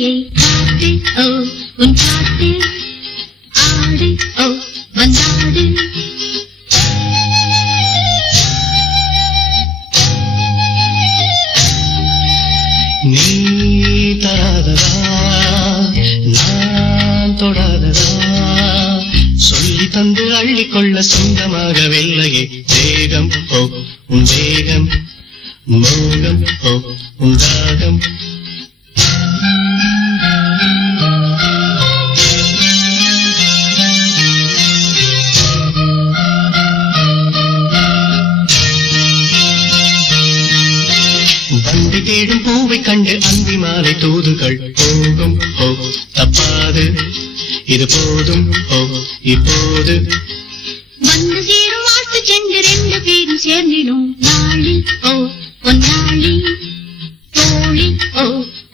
வேலையை காத்து ஓ உன் காத்து ஆடு ஓ வந்தாடு. நீ தராததா நான் தொடாததா சொல்லி தந்து அள்ளிக்கொள்ள சொந்தமாகவில்லையே. தேகம் ஓ உன் தேகம் மோகம் ஓ உன் தாகம். வண்டி தேடும் பூவை கண்டு அந்தி மாலை தூதுகள் போகும் ஓ தப்பாது இது போதும் ஓ இப்போது. வந்து சேரும் வாழ்த்து சென்று ரெண்டு பேரும் சேர்ந்திடும் நாளி ஓ உன் நாளி தோழி ஓ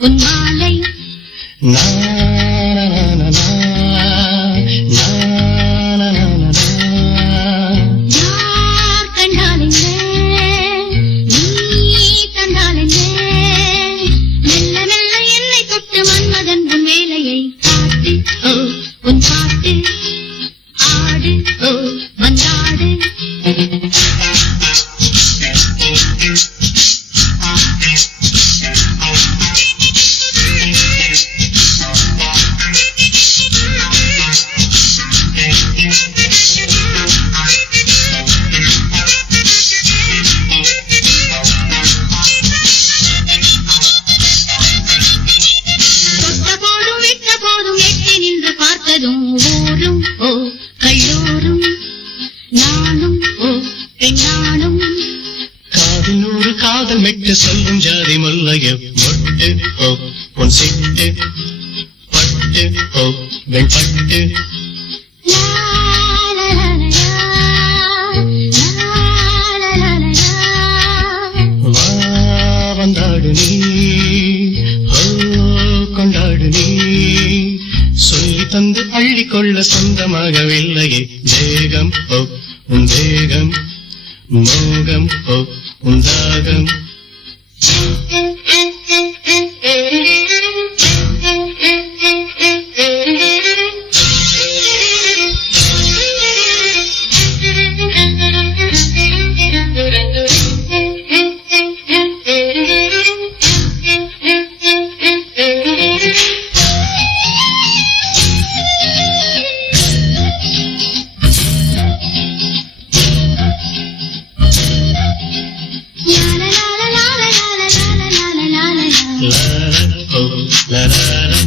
உன் மாலை. யார் கண்டால் நீ கண்டால் மெல்ல மெல்ல என்னை தொட்டு மன்மதன் உன் வேலையை காத்து ஓ உன் பாட்டு ஆடு ஓ வந்தாடு. ஊரும் ஓ கல்லூரும் நானும் ஓ பெண்ணானும். காதில் நூறு காதல் மெட்டு சொல்லும் ஜாதி முல்லைய மொட்டு ஓ பொன் சிட்டு பட்டு ஓ வெண்பட்டு. வா வந்தாடு நீ ஓ கொண்டாடு நீ சொல்லி தந்து அள்ளிக்கொள்ள சொந்தமாகவில்லையே. தேகம் ஓ உன் தேகம் மோகம் ஓ உன் தாகம். La la la la oh la la la la la la.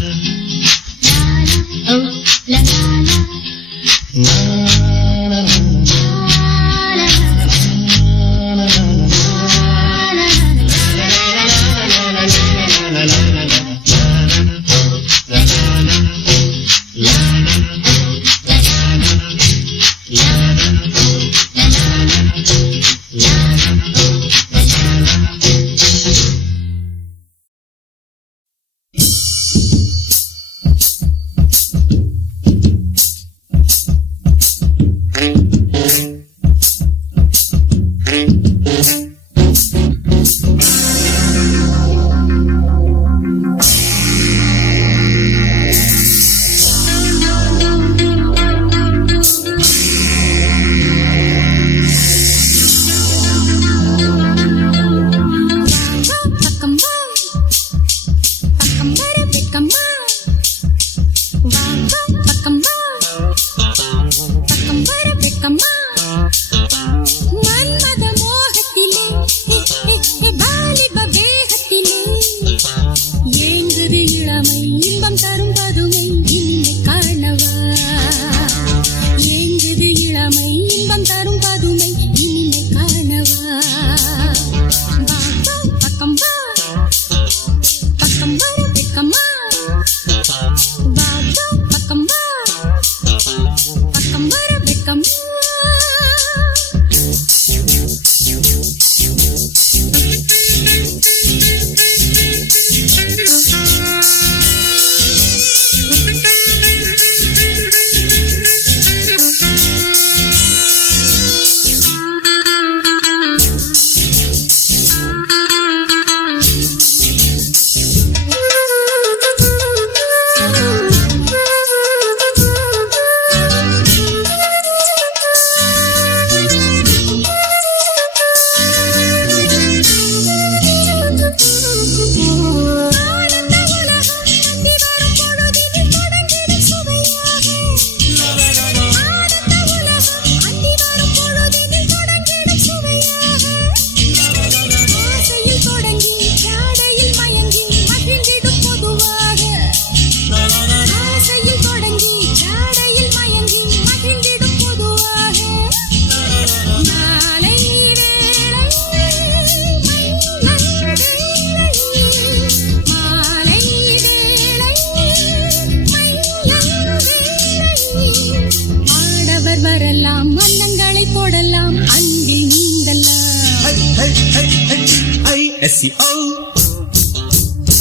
DISCO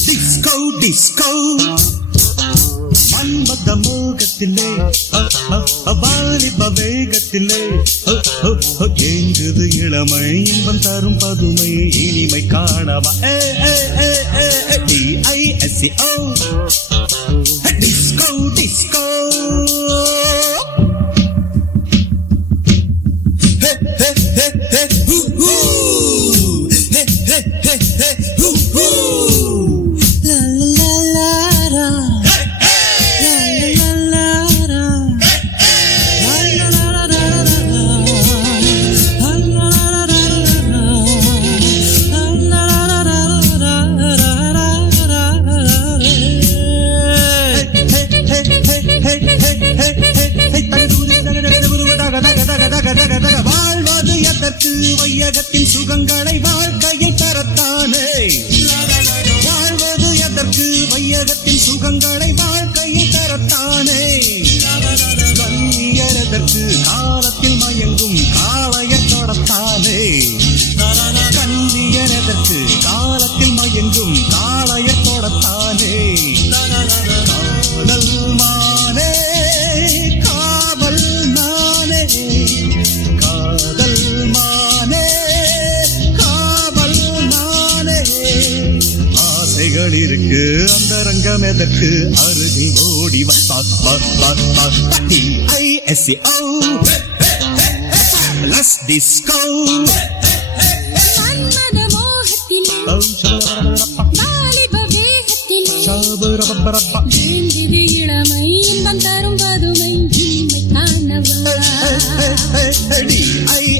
disco disco மன்மத மோகத்திலே வாலிப வேகத்திலே எங்குது இளமை இன்பம் தரும் பதுமை இனிமை காணவா DISCO டிஸ்கோ டிஸ்கோ வாழ்வது எதற்கு வையகத்தின் சுகங்களை வாழ்க்கையை தரத்தானே வாழ்வது எதற்கு வையகத்தின் சுகங்களை வாழ்க்கையை தரத்தானே கண்ணியதற்கு காலத்தில் மயங்கும் காளையர் தொடத்தானே கண்ணியதற்கு காலத்தில் மயங்கும் காளையர் தொடத்தானே காதல் மானே காவல் நானே காதல் மானே காவல் நானே ஆசைகள் இருக்கு அந்த ரங்கம் எதற்கு அருகில் ஓடி DISCO Let's disco மன்மத மோகத்திலே வாலிப வேகத்திலே எங்குது இளமை இன்பம் தரும் பதுமை இனிமை காணவா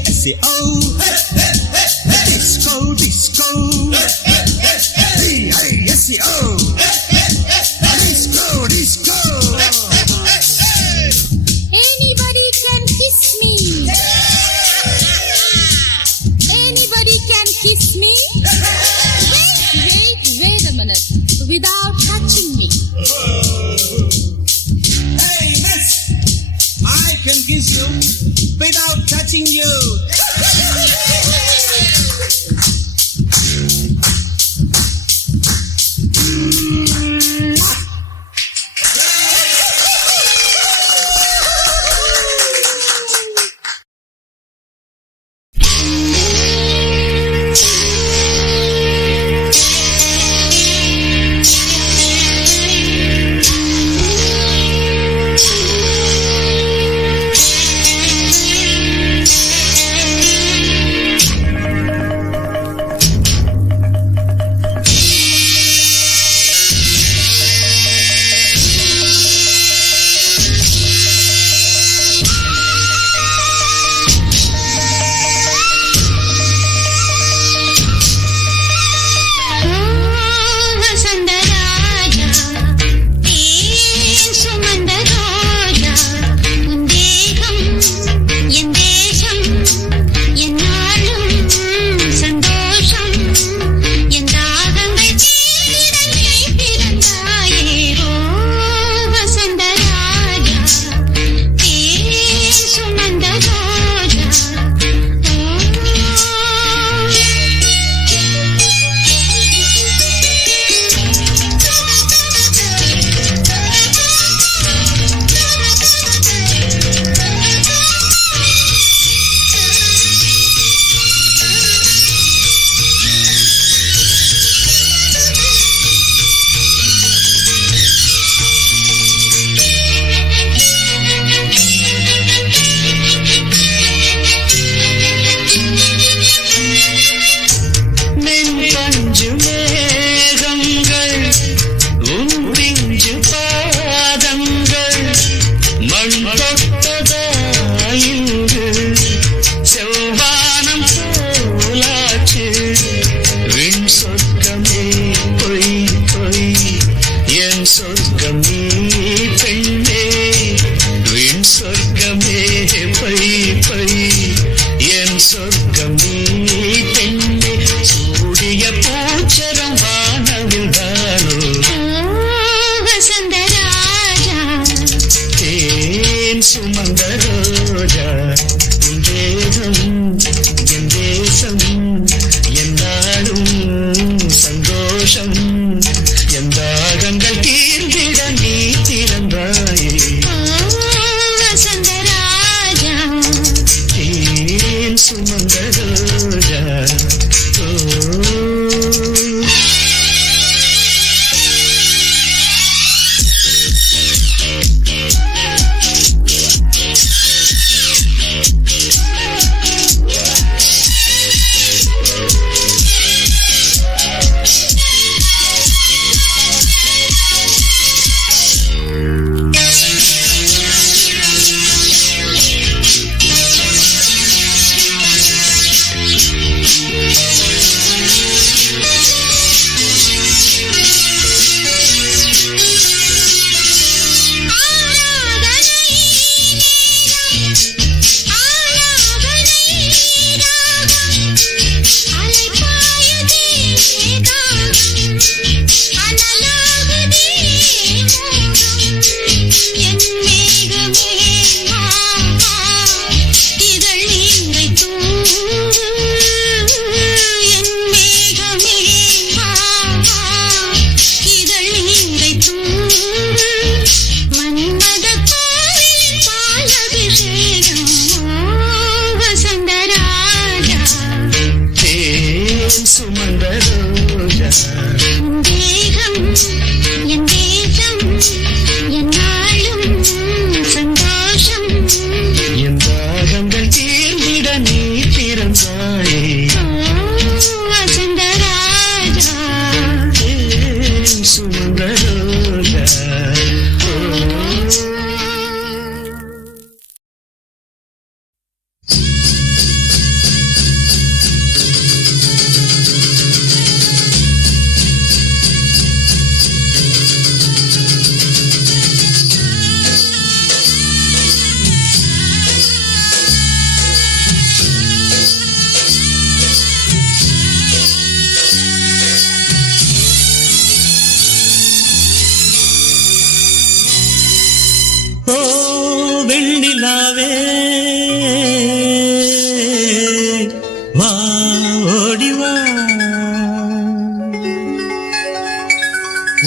DISCO disco disco DISCO disco disco Anybody can kiss me. Anybody can kiss me. Wait a minute. Without touching me. Hey miss, I can kiss you without touching you.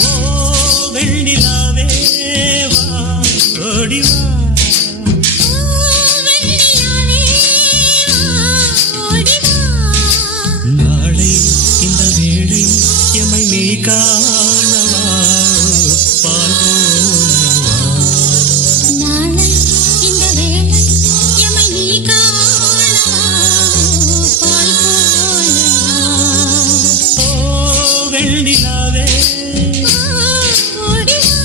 ஓ வெண்ணிலாவே வா ஓடி வா. நாளை இந்த வேளை எமை நீ காணவா பால் போலவா. நாளை இந்த வேளை எமை நீ காணவா பால் போலவா. ஓ வெண்ணிலாவே ஓடி வா.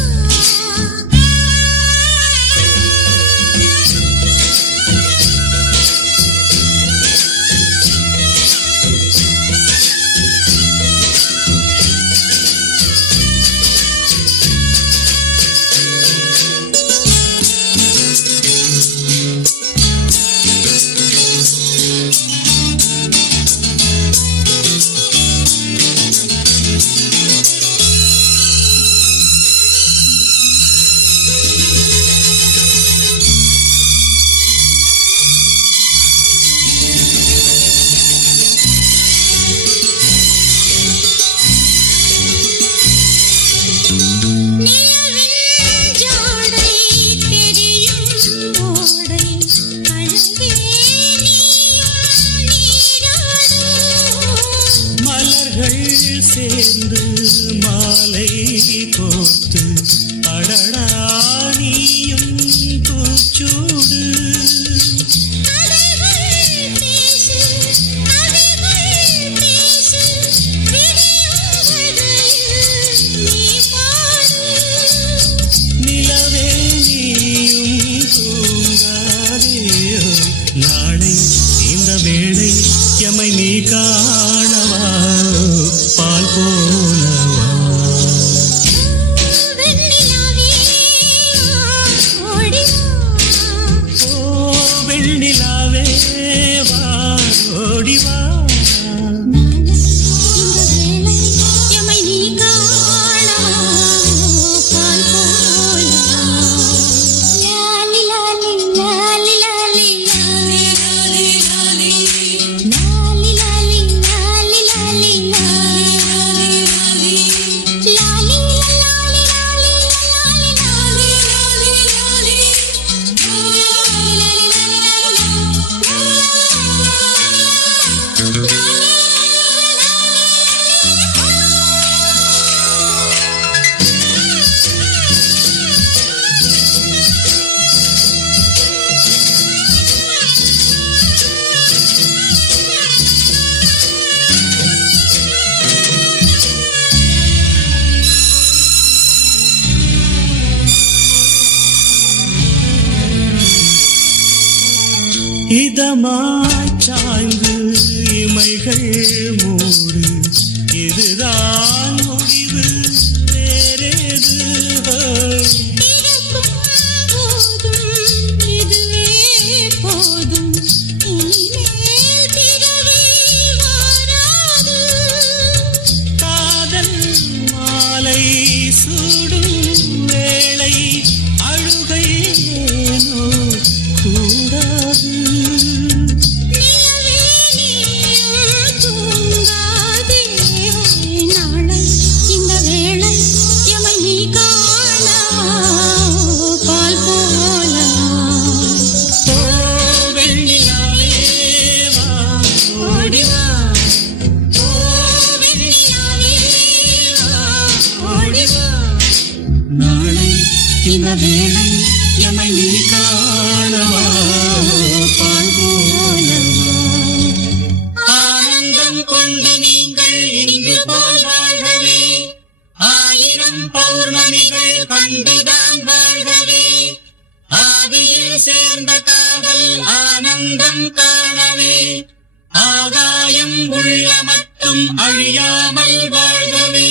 சேர்ந்து மாலை கோர்த்து அடடா நீயும் பூச்சூடு. நிலவே நீயும் தூங்காதே நாளை இந்த வேளை எமை நீ காணவா பால் போலவா. ஓ வெண்ணிலாவே வா ஓடி வா. இதமாய் சாய்ந்து இமைகள் மூடு இதுதான் முடிவு வேறேது. காதல் மாலை சூடும் வேளை அழுகை ஏனோ கூடாது. நாளை இந்த வேளை எமை நீ காணவா பால் போலவா. ஆனந்தம் கொண்டு நீங்கள் இங்கு போல் வாழ்கவே, ஆயிரம் பௌர்ணமிகள் கண்டுதான் வாழ்கவே, ஆதியில் சேர்ந்த காதல் ஆனந்தம் காணவே, ஆகாயம் உள்ள மட்டும் அழியாமல் வாழ்கவே.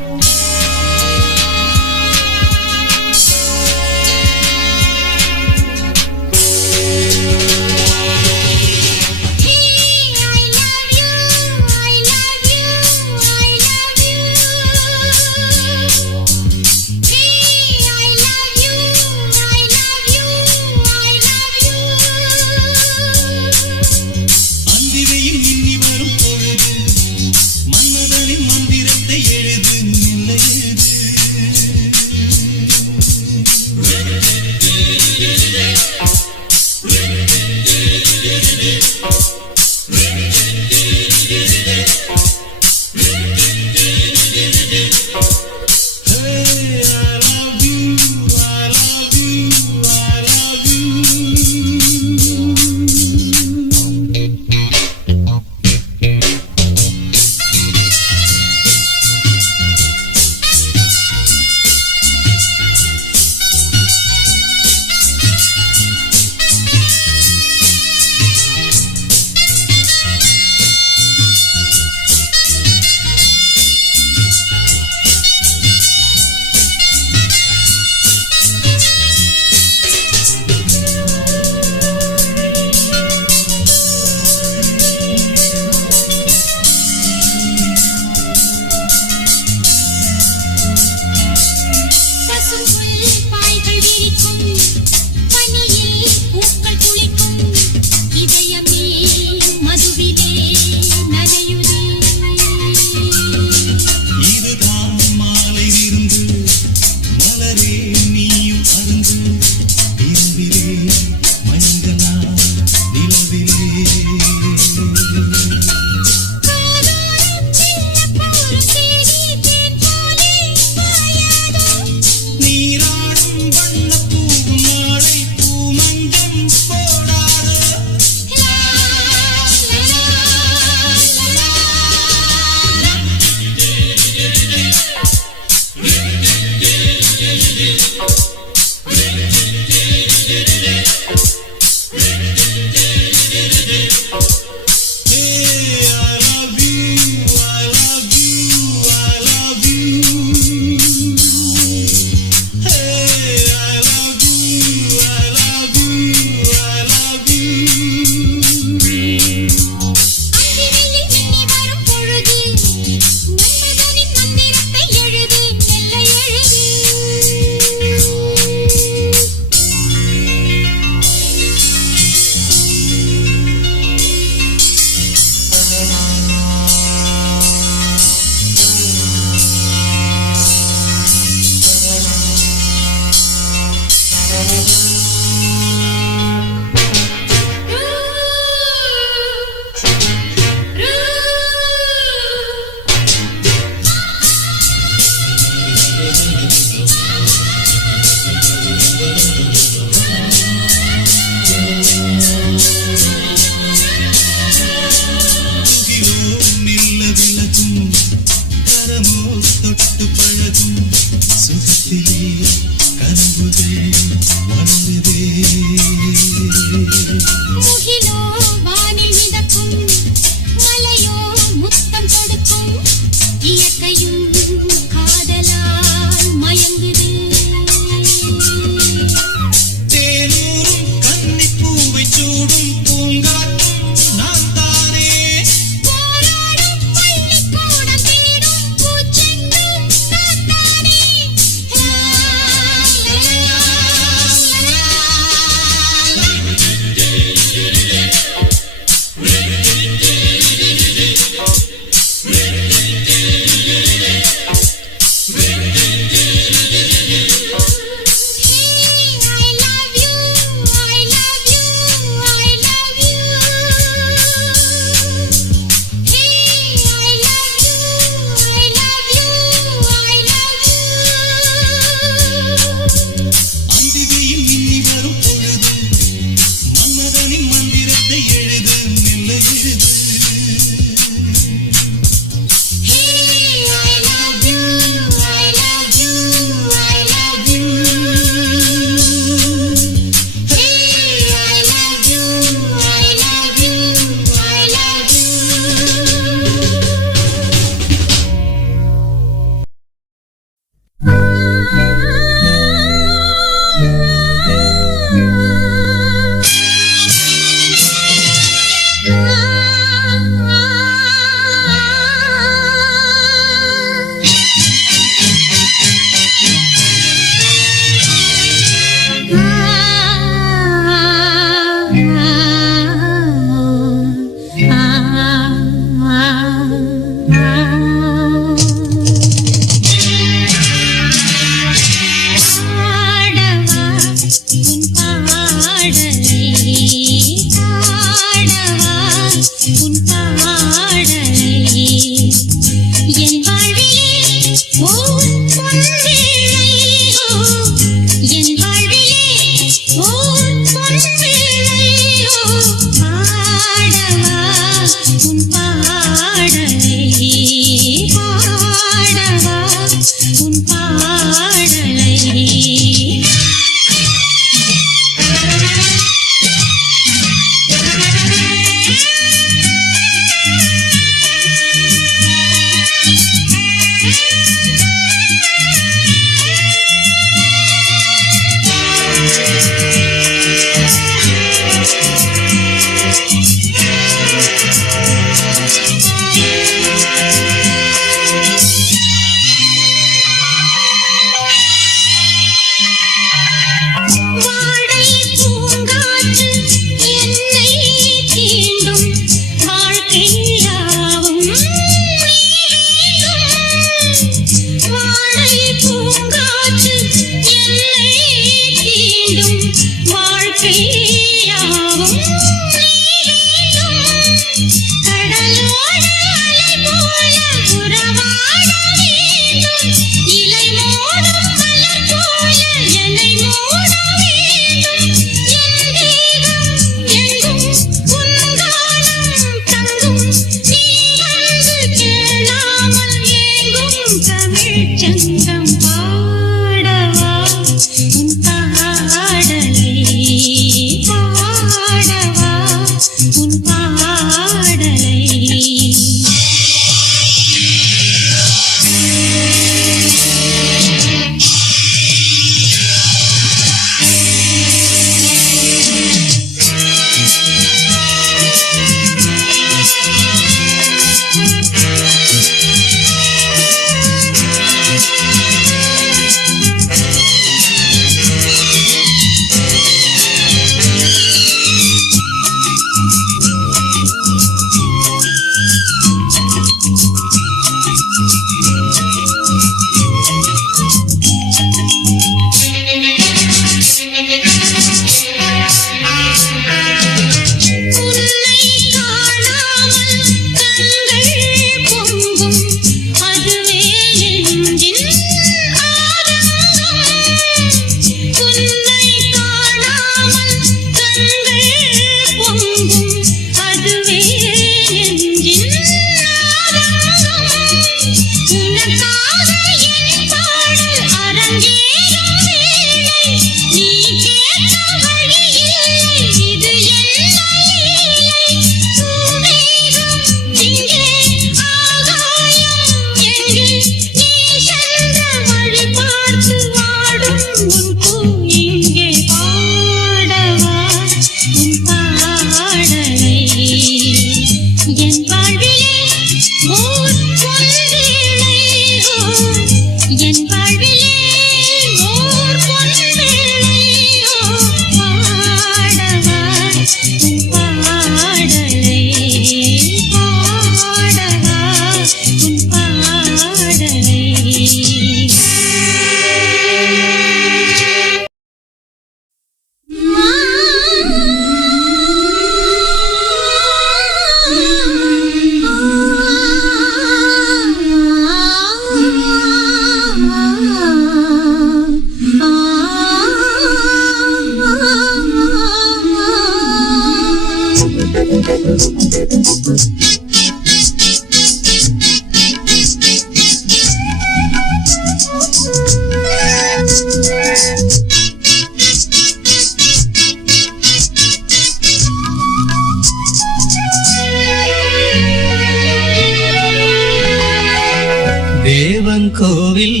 தேவன் கோவில்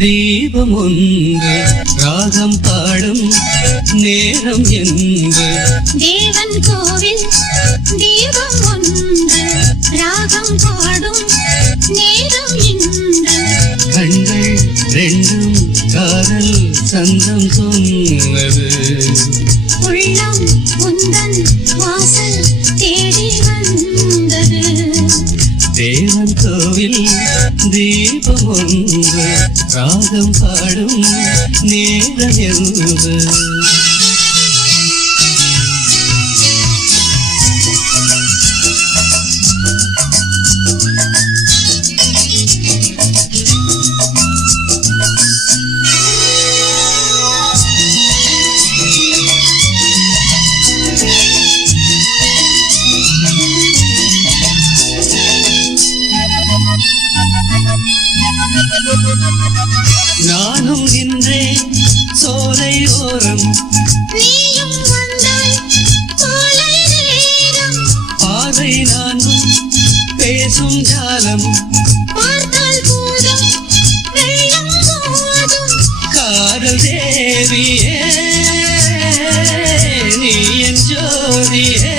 தீபம் ஒன்று ராகம் பாடும் நேரம் என்று தேவன் கோவில் தீபம் ஒன்று ராகம் பாடும் நேரம் என்று கண்கள் ரெண்டும் காதல் சந்தம் சொன்னது உள்ளம் உந்தன் வாசல் தேடி வந்தது தேவன் கோவில் தீபம் ஒன்று ராகம் பாடும் நேரம் என்று நானும் இன்றே சோலை ஓரம் நீயும் வந்தாய் கோலை நேரம் பாதை நானும் பேசும் ஜாலம் பார்த்தால் போதும் வெள்ளம் போதும் காதல் தேவியே நீ என் ஜோதியே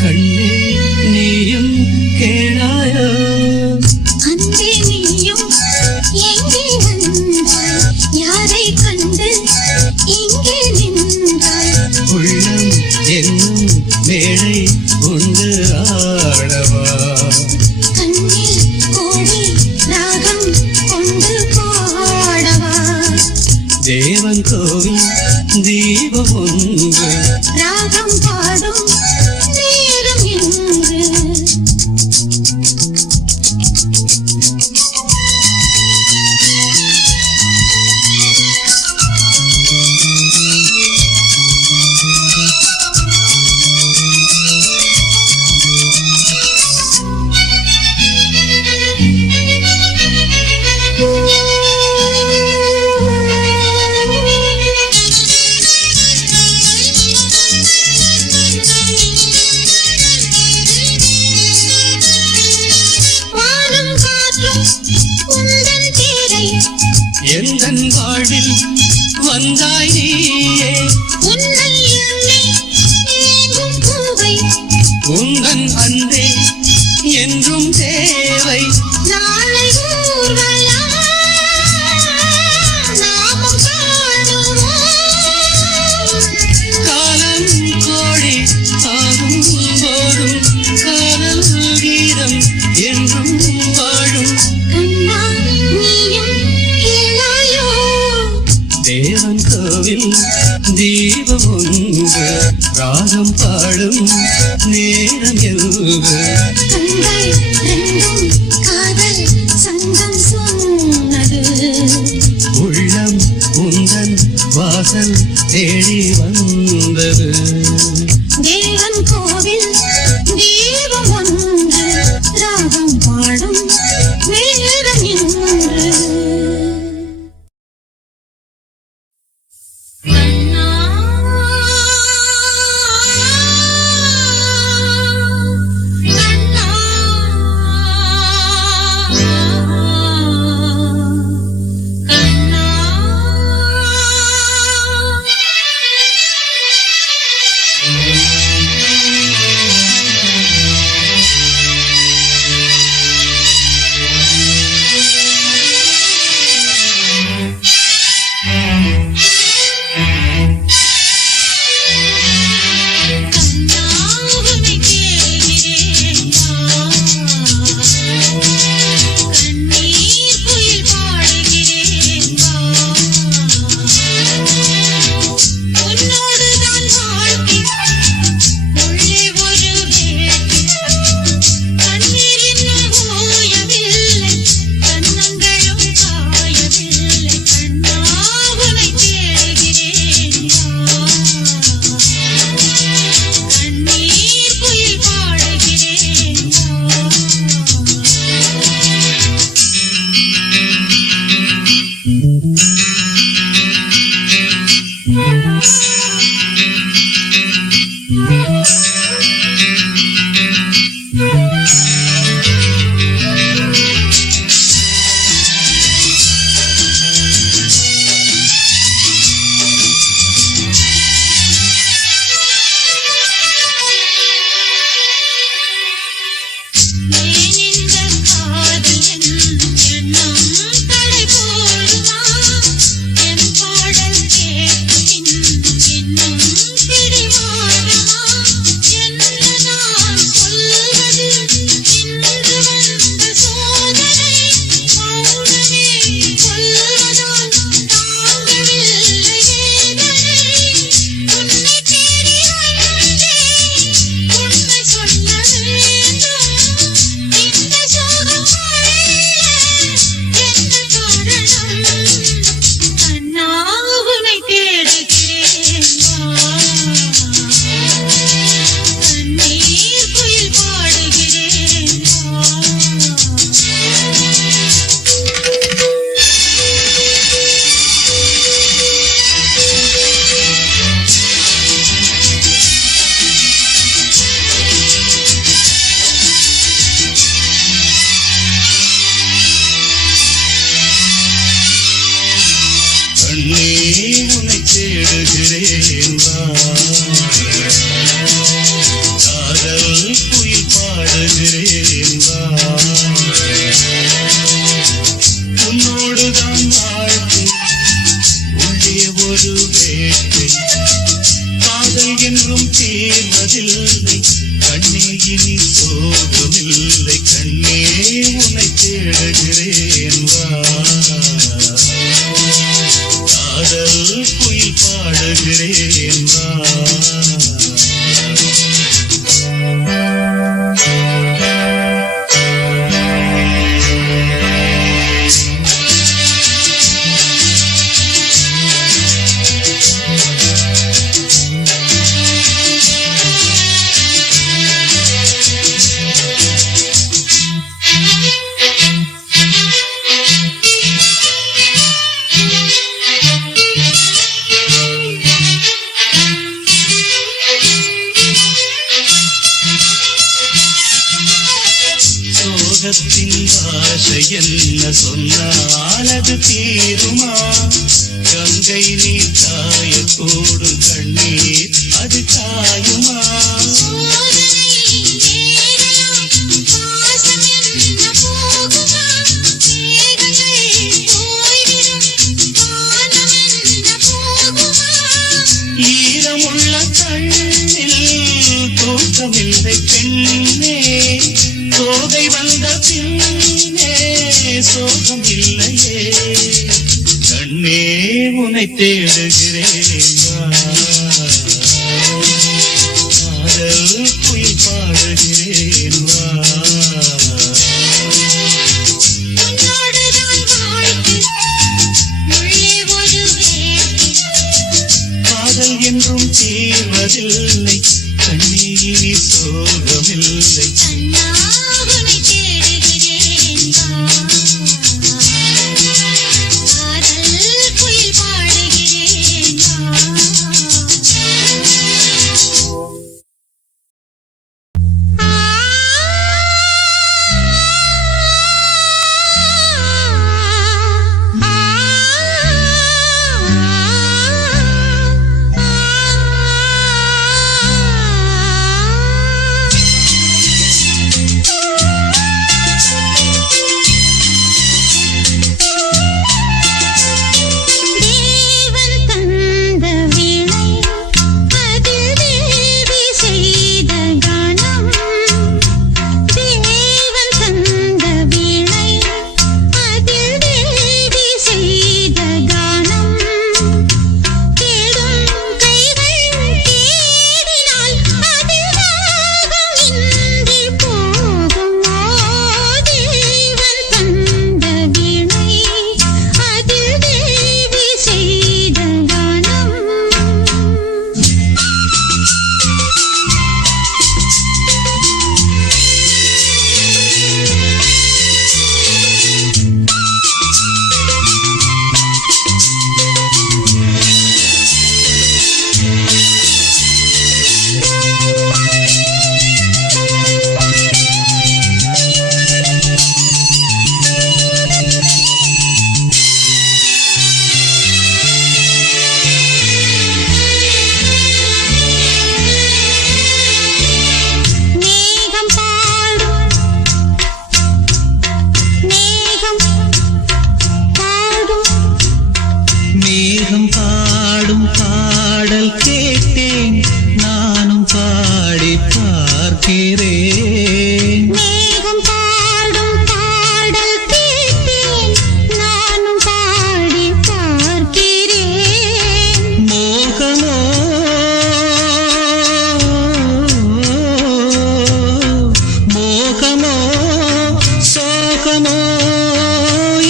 கண்ணே நீயும் கேளாயோ அன்பே நீயும் எங்கே வந்தாய் யாரை கண்டு இங்கே நின்றாய் உள்ளம் என்னும் வேளை உண்டு ஆடவா கண்ணில் கோடி ராகம் கொண்டு பாடவா தேவன் கோவில் தீபம் ஒன்று ராகம் பாடும் நேரம் என்று வானம் காற்றும் உந்தன் தேரை எந்தன் வாழ்வில் வந்தாய் நீயே உன்னை எண்ணி ஏங்கும் பூவை உந்தன் அன்பே என்றும் தேவை நாளை ஊர்வலம் நாமும் காணுவோம் காலம் கோடி ஆகும் போதும் காதல் கீதம் என்றும் வாழும் கண்ணா நீயும் கேளாயோ தேவன் கோவில் தீபம் ஒன்று ராகம் பாடும் நேரம் என்று கண்கள் ரெண்டும் காதல் சங்கம் சொன்னது உள்ளம் உந்தன் வாசல் தேடி வந்தது தேவன் கோவில் தீபம் ஒன்று ராகம் பாடும் நேரம் என்று கண்ணா கண்ணா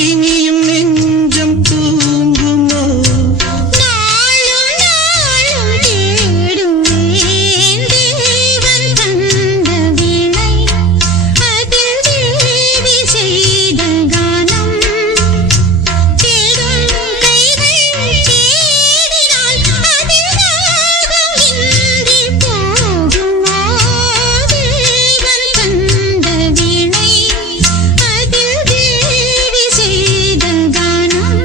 இனியும் நெஞ்சம் தூங்குமோ நாளும் நாளும் தேடுவேன் தேவன் தந்த வீணை அதில் தேவி செய்த கானம் தேடும் கைகள் தேடினால் அதில் ராகம் இன்றி போகுமோ தேவன் தந்த வீணை அதில் தேவி செய்த கானம்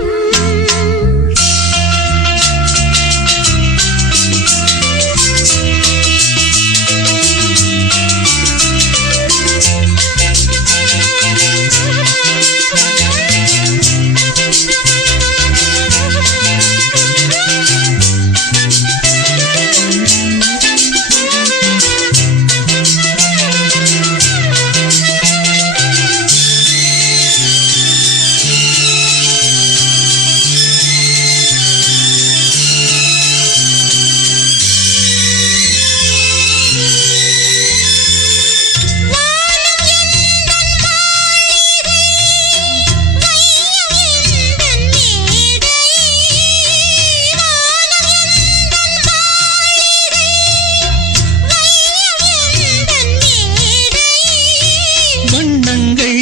வண்ணங்கள்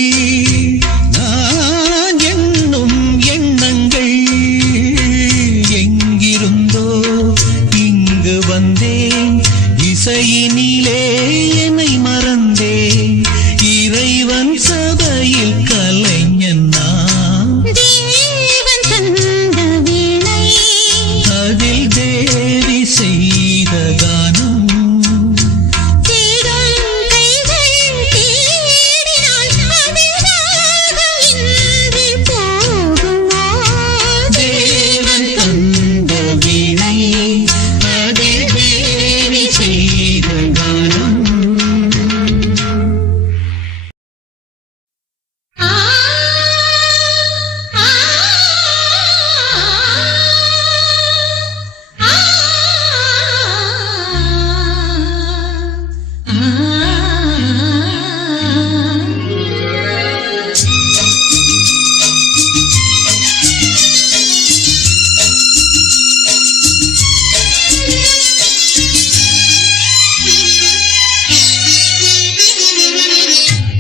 நான் எண்ணும் எண்ணங்கள் எங்கிருந்தோ இங்கு வந்தேன் இசையினிலே என்னை மறந்தேன் இறைவன் சபையில் கலைஞன் நான் தேவன் தந்த வீணை அதில் தேவி செய்த கானம் தேடும் கைகள் தேடினால் அதில் ராகம் இன்றி போகுமோ தேவன் தந்த வீணை அதில் தேவி செய்த கானம் ஆ ஆ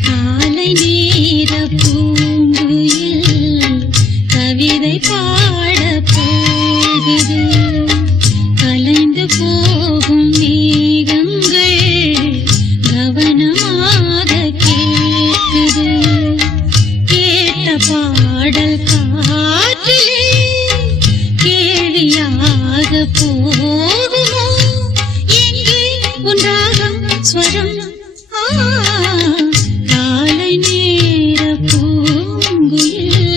காலை நேர பூங்குயில் கவிதை பாடப் போகுது கலைந்து போகும் மேகங்கள் கவனமாக கேட்குது கேட்ட பாடல் காற்றிலே கேள்வியாக போகுமோ எங்கே உன்றாகம் ஸ்வரம் காலை நேர பூங்குயில்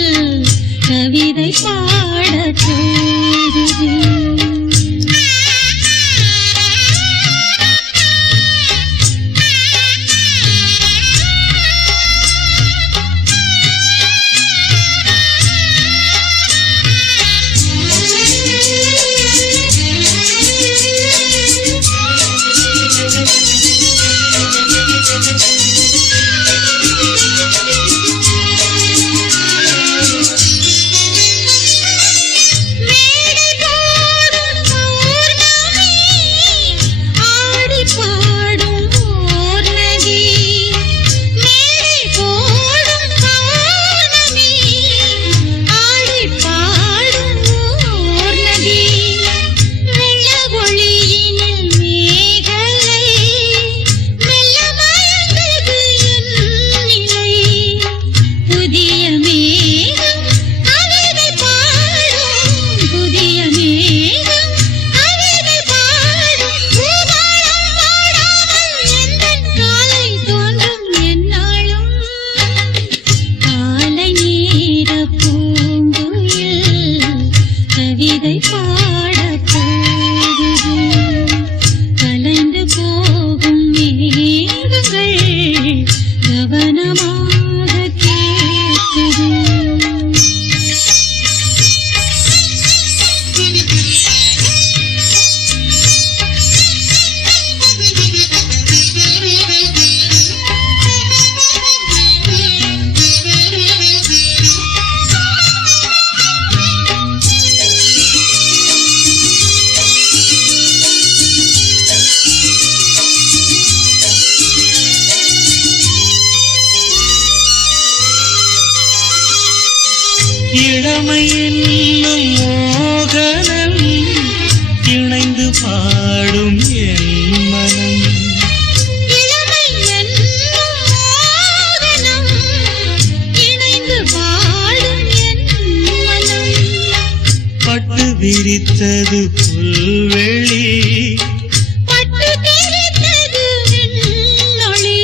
கவிதை பாடப் போகுது இளமை என்னும் மோகனம் இணைந்து பாடும் என் மனம். இளமை என்னும் மோகனம் இணைந்து பாடும் என் மனம். பட்டு விரித்தது புல்வெளி, பட்டு தெரித்தது விண்ணொளி.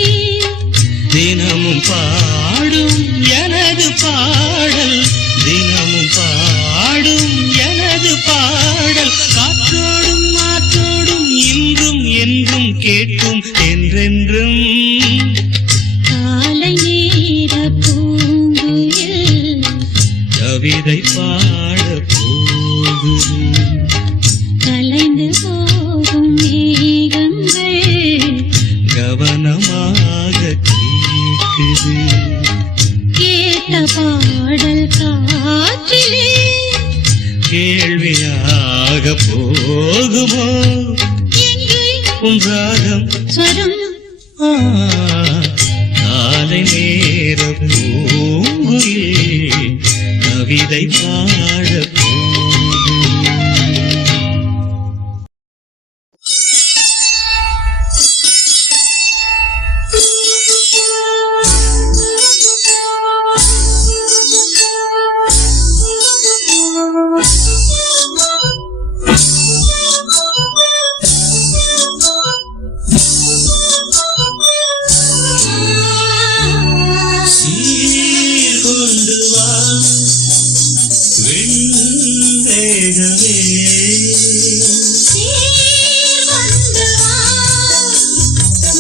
தினமும் பாடும் எனது பாடல், தினமும் பாடும் எனது பாடல். காற்றோடும் மாற்றோடும் இன்றும் என்றும் கேட்கும் என்றென்றும். காலை நேர பூங்குயில் கவிதை பாட போகுது, கலைந்து போகும் மேகங்கள் கவனமாக கேட்குது. கேட்ட பாடல் காற்றிலே கேள்வியாக போகுமோ எங்கே உன் ராகம்? ஸ்வரம் காலை நேர பூங்குயில் கவிதை பாட போகுது. கொண்டு வா வெண்மேகமே, சீர் வந்து வா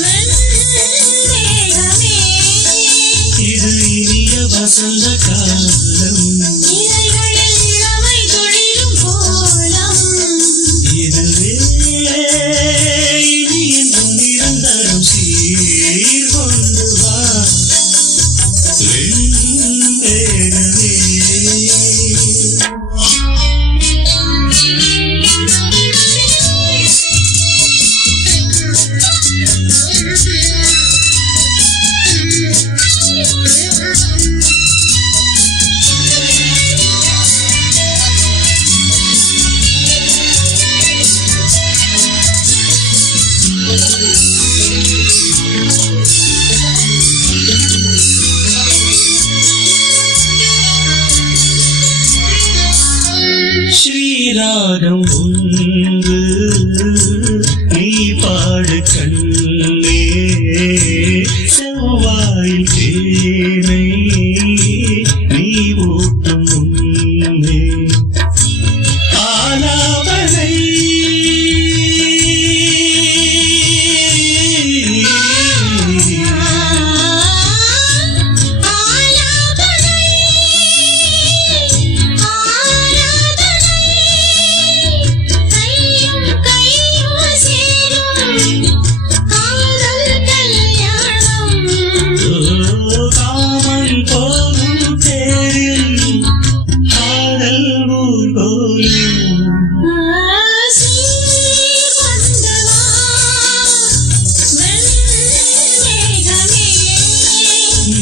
வெண்மேகமே. இது இனிய வசந்த காலம், இலைகளில் இளமை தொழிலும் கோலம். இதுவே இனி என்றும் நிரந்தரம். சீர் கொண்டு வா வெண்மேகமே. ஸ்ரீராகம் ஒன்று நீ பாடு கண்ணே, செவ்வாயில் தேனை நீ ஊட்டும் முன்னே. ஆலாபனை காமன் போகும் தேரில் காதல் ஊர்கோலும்.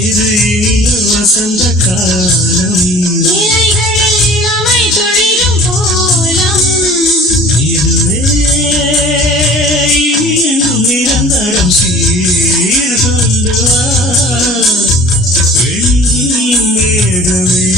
இது இனிய வசந்த காலம், இதுவே இனி என்றும் நிரந்தரம். சீர் கொண்டு வா வெண்மேகமே.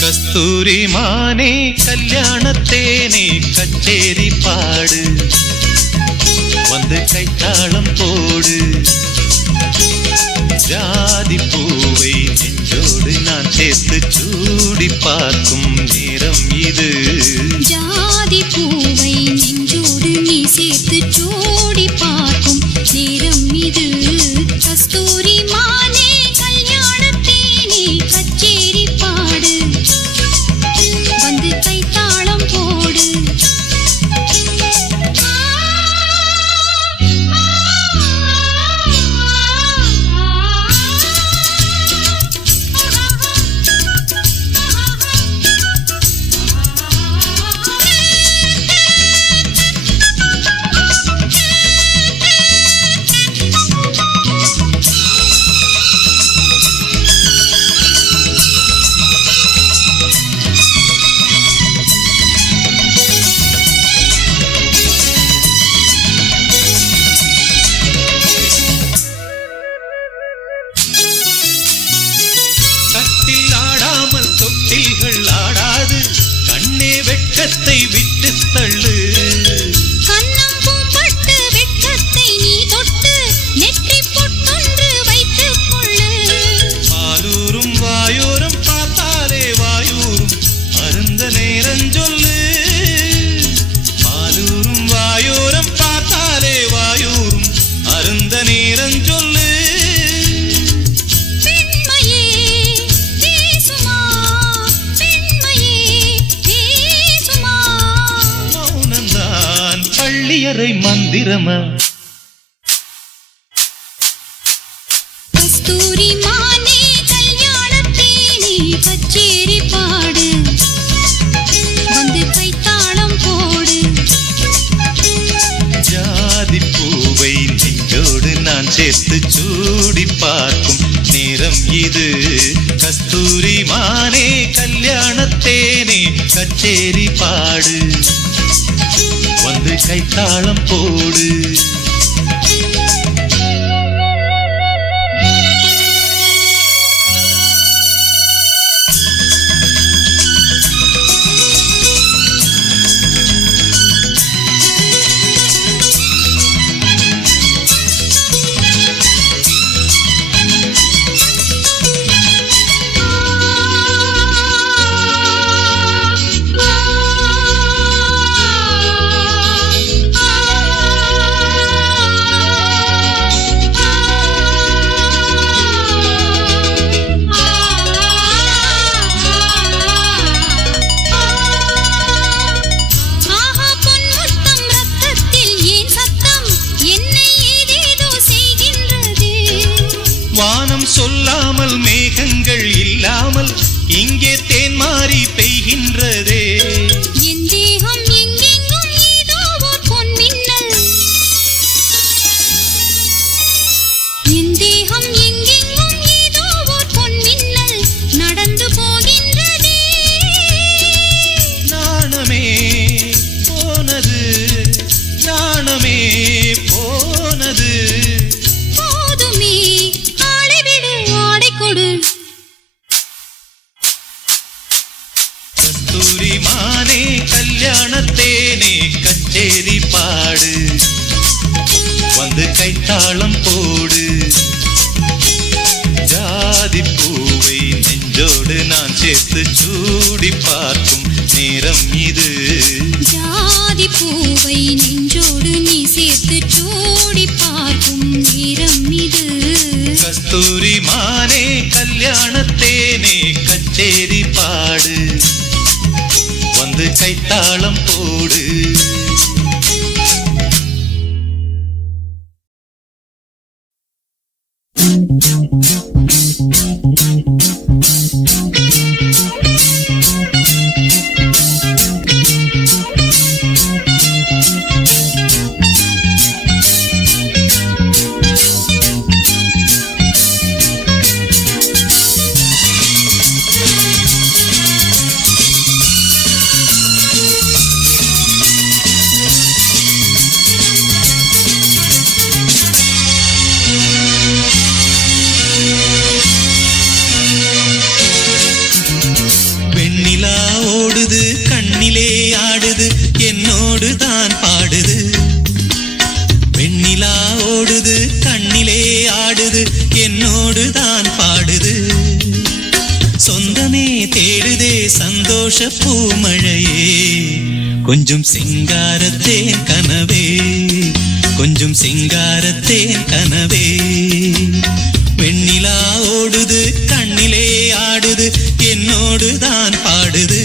கஸ்தூரி மானே கல்யாணத்தேனே கச்சேரி பாடு வந்து கைத்தாளம் போடு ஜாதி பூவை நெஞ்சோடு நான் சேர்த்து சூடி பார்க்கும் நேரம் இது. ஜாதி பூவை நெஞ்சோடு நீ சேர்த்து சூடி பார்க்கும் நேரம் இது. கஸ்தூரி மானே கல்யாணத்தேனே கச்சேரி பாடு, வந்து கைத்தாளம் போடு. கட்டில் ஆடாமல் தொட்டில்கள் ஆடாது, கண்ணே வெட்கத்தை விட்டு தள்ளு. கன்னம் பூம்பட்டு வெட்கத்தை நீ தொட்டு நெற்றி பொட்டொன்று வைத்துக் கொள்ளு. பாலூரும் வாயூரும் பார்த்தாலே வாயூரும் அருந்த நேரம் சொல்லு. பாலூரும் வாயூரும் பார்த்தாலே வாயூரும் அருந்த நேரம் சொல்லு. பெண்மையே பேசுமா, பெண்மையே பேசுமா. மௌனந்தான் பள்ளியறை மந்திரமா. கஸ்தூரி மானே கல்யாணத்தேனே கச்சேரி பாடு, வந்து கைத்தாளம் போடு. ஜாதி பூவை நெஞ்சோடு நான் சேர்த்து சூடி பார்க்கும் நேரம் இது. கஸ்தூரி மானே கல்யாணத்தேனே கச்சேரி பாடு, வந்து கைத்தாளம் போடு. ஆஹா பொன்முத்தம் ரத்தத்தில் ஏன் சத்தம், என்னை ஏதேதோ செய்கின்றது. வானம் சொல்லாமல் மேகங்கள் இல்லாமல் இங்கே தேன்மாரி பெய்கின்றதே. என் தேகம் எங்கெங்கும் ஏதோ ஓர் பொன்மின்னல், என் தேகம் எங்கெங்கும் ஏதோ ஓர் பொன்மின்னல் நடந்து போகின்றதே. நாணமே போனது, நாணமே போனது. போதுமே ஆளை விடு, ஆடை கொடு. கஸ்தூரி மானே கல்யாணத்தேனே கச்சேரி பாடு, வந்து கைத்தாளம் போடு. ஜாதி பூவை நெஞ்சோடு நான் சேர்த்து சூடி பார்க்கும் நேரம் இது. ஜாதி பூவை நெஞ்சோடு நீ சேர்த்து சூடி பார்க்கும் நேரம் இது. கஸ்தூரி மானே கல்யாணத்தேனே கச்சேரி பாடு, வந்து கைத்தாளம் போடு. என்னோடு தான் பாடுது. வெண்ணிலா ஓடுது கண்ணிலே ஆடுது, என்னோடு சந்தோஷ பூமழையே கொஞ்சம் சிங்காரத்தேன் கனவே கொஞ்சம் சிங்காரத்தேன் கனவே வெண்ணிலா ஓடுது கண்ணிலே ஆடுது என்னோடு தான் பாடுது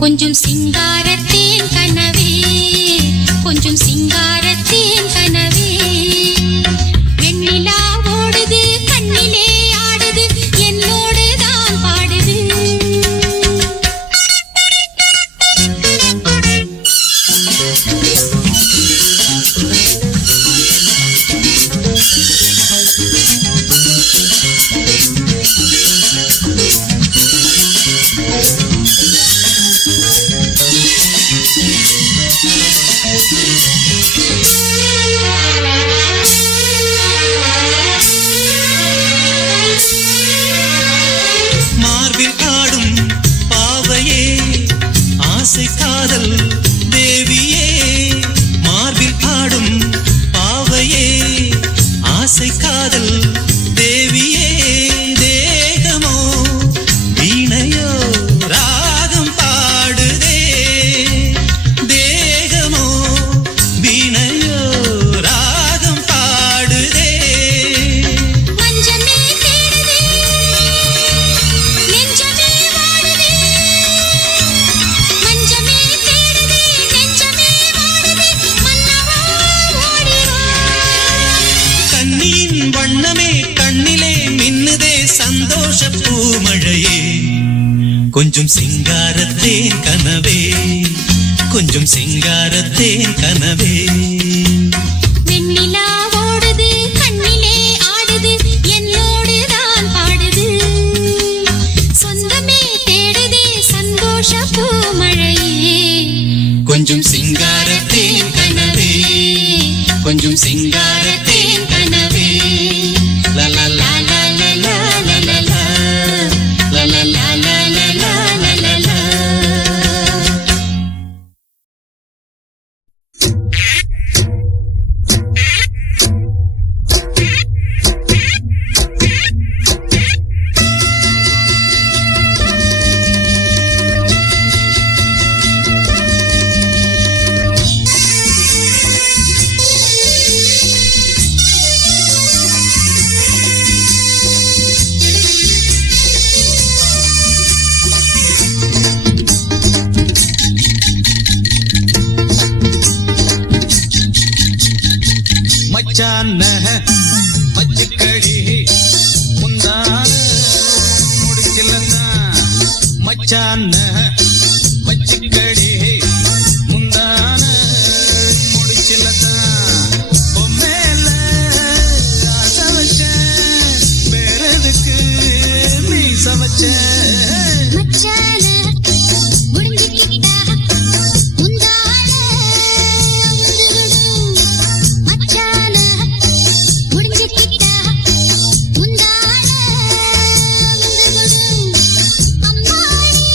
கொஞ்சம் சிங்காரத்தேன் கனவே கொஞ்சம் சிங்காரத்தேன் கனவே வெண்ணிலா ஓடுது கண்ணிலே ஆடுது என்னோடு தான் பாடுது மார்பில் ஆடும் பாவையே ஆசை காதல் தேவியே மார்பில் ஆடும் பாவையே ஆசை காதல் தேவியே தேகமோ வீணையோ ராகம் பாடுதே தேகமோ வீணையோ ராகம் பாடுதே மஞ்சமே தேடுதே நெஞ்சமே வாடுதே மஞ்சமே தேடுதே நெஞ்சமே வாடுதே மன்னவா ஓடி வா கண்ணியின் வண்ணமே கண்ணிலே மின்னுதே சந்தோஷ பூமழையே கொஞ்சம் சிங்காரத்தேன் கனவே கொஞ்சம் சிங்காரத்தேன் கனவே வெண்ணிலா ஓடுது கண்ணிலே ஆடுது என்னோடு தான் பாடுது சொந்தமே தேடுதே சந்தோஷ பூமழையே கொஞ்சம் சிங்காரத்தேன் கனவே கொஞ்சம் சிங்காரத்தேன் கனவே லா லா லா லா லா லா லா லா லா லா லா லா லா லா லா லா லா. மச்சான பச்சைக்கடி முந்தான முடிச்சில்தான் மச்சான பச்சைக்கடி முந்தான முடிச்சில்தான் பொம்மேல ஆசை வச்ச வேற எதுக்கு நீ சமைச்ச மச்சான முடிஞ்சிக்கிட்டா முந்தான வந்துவிடும் மச்சான முடிஞ்சிக்கிட்டா முந்தான வந்துவிடும் அம்மாடி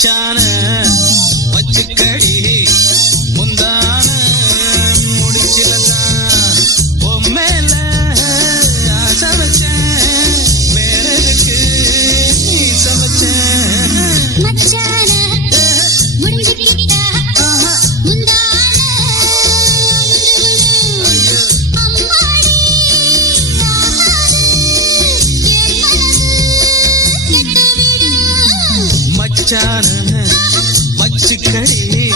மச்சான வச்சுக்கடி முந்தான முடிச்சிலதான் உம்மேல ஆசை வச்சேன் வேற எதுக்கு நீ சமைச்சேன் மச்சான முடிஞ்சுக்கிட்டா முந்தான அம்மாடி ஆகாது என் மனசு கெட்டுவிடும் மச்சான வச்சுக்கடி